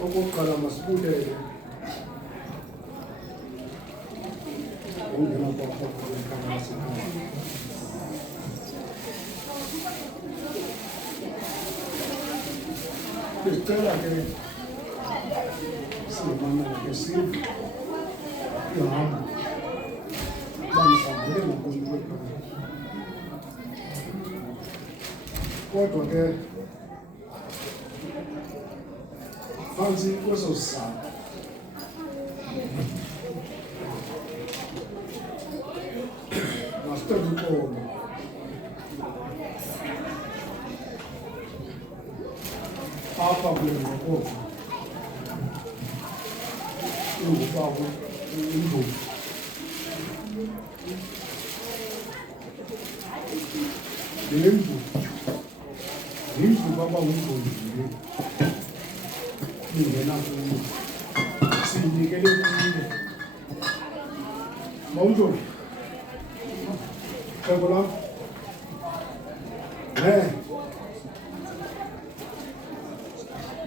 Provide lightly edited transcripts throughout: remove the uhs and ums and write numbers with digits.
okokuqala masibulele ungena kwakhokho wenkampani yasekhaya. Sicela ke sibonana ke sive ihamba banisambele ngokuni kwekhaya. Kodwa ke phantsi kweso sizathu masicela uxolo apha kule ngokova ingufakwe imvumi le mvumi yimvumi abangumvumi ingena kuyo siyinikele kuyo mawunjoni xhego lam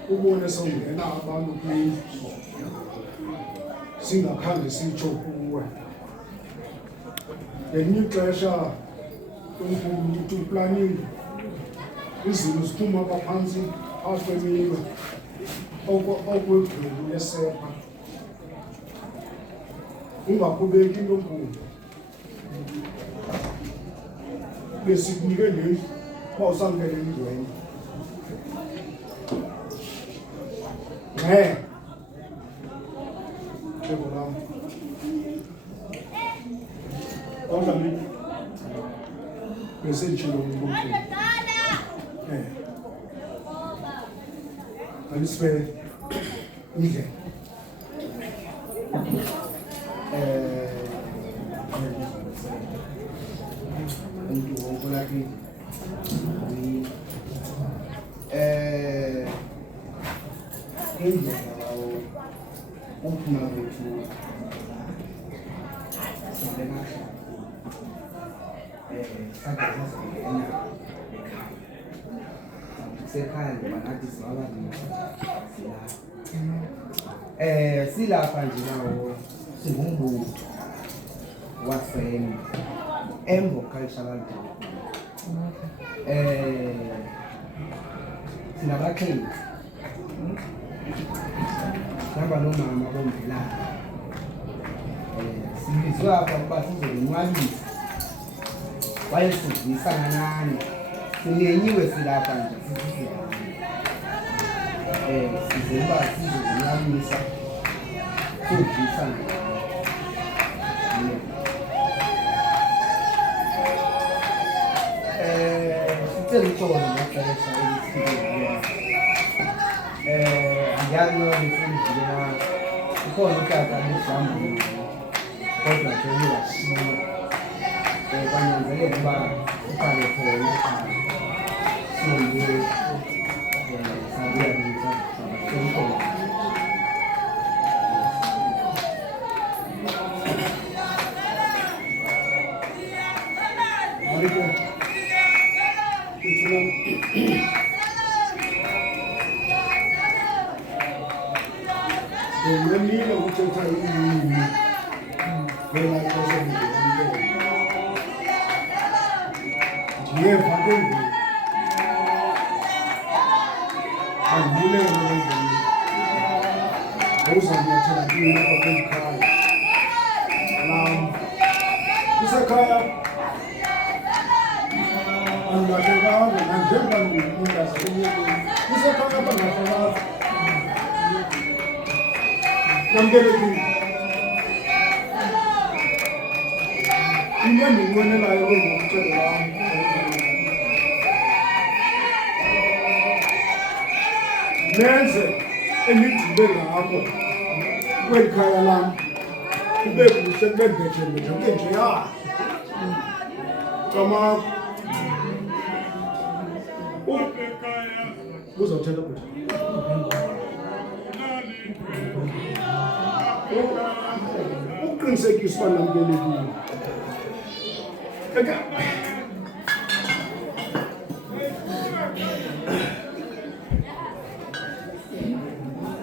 ubone sowungena abantu kwindlu singakhange sitsho kuwe ngelinye ixesha enkulu planning izinto ziphuma apha phantsi phakathi kweminwe okwegqulu lesepha ungaqhubeki into nkulu besikunike ngendlu uba usamkele indwenye xhego lam awudlali besenditshilo umbukhulu Aliswe indlela into okulaki indlela lawo uphuma kwethu singenakho sakazazingena sekhaya ngoba nathi singababili silapha nje nawo singumbutho wasembo cultural sinabaxhenzi sihamba nomama bomvelana sibizwe apha ukuba sizonwabisa wayesifundisana nani sinenyiwe silapha nje sizeba sizonwabisa sifundisana sicela uxolo ngexesha elisikileyo andiyazi noba besendile na ukhona utata besihambile kodwa ke uyashiya kwanyanzeleka uba uqale khona sihambe sabuyabisa uxolo Ngamile ukuthetha ilimi lelaxesha ndiyeva ke ngoku andibulele endlini ngozanyathela kini apha kweli khaya lam kusekhaya andilahlekanga nanjengoba ndingundaza emyekeni kusekhaya apha ngahlekanga namkelekile into endiyinqwenelayo kwezokucela lam nenze endigqibe ngako kweli khaya lam kube kuhle kube mbethe kube njeya camakho uzothetha ukuthi uqinisekisa uba namkelekile.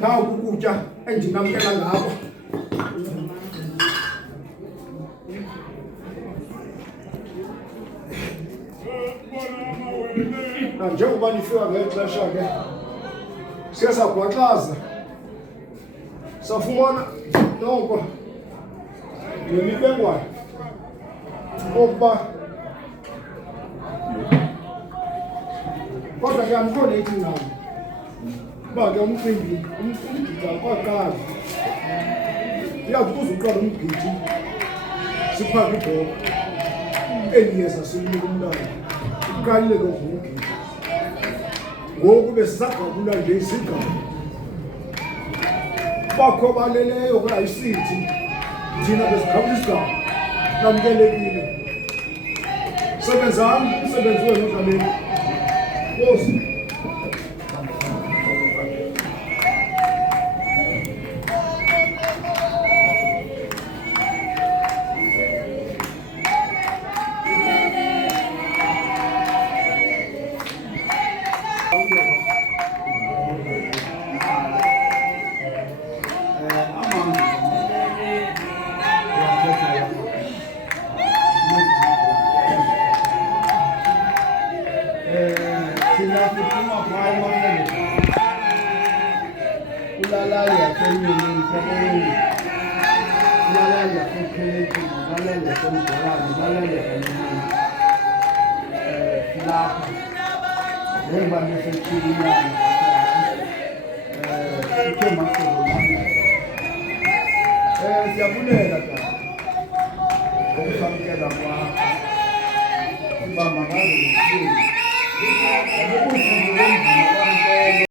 Naku ukutya endinamkela ngako. Njengoba nifika ngeli xesha ke siye sagwaxaza safumana noko nemibengwana okokuba kodwa ke andikho leyithi ngam uba ke umgidi kwaqala iyakubuza uqala umgidi siphaka ibhola eliyeza silinike umntana uqalileke ngumgidi ngoku besisagabula nje isigaba bakho baleleyo kuyayisithi thina besigabula isigaba namkelekile sebenzani umsebenzi wenu udlaleni Nkosi siyabulela tata ukusamkela kwakho ubamba ngazo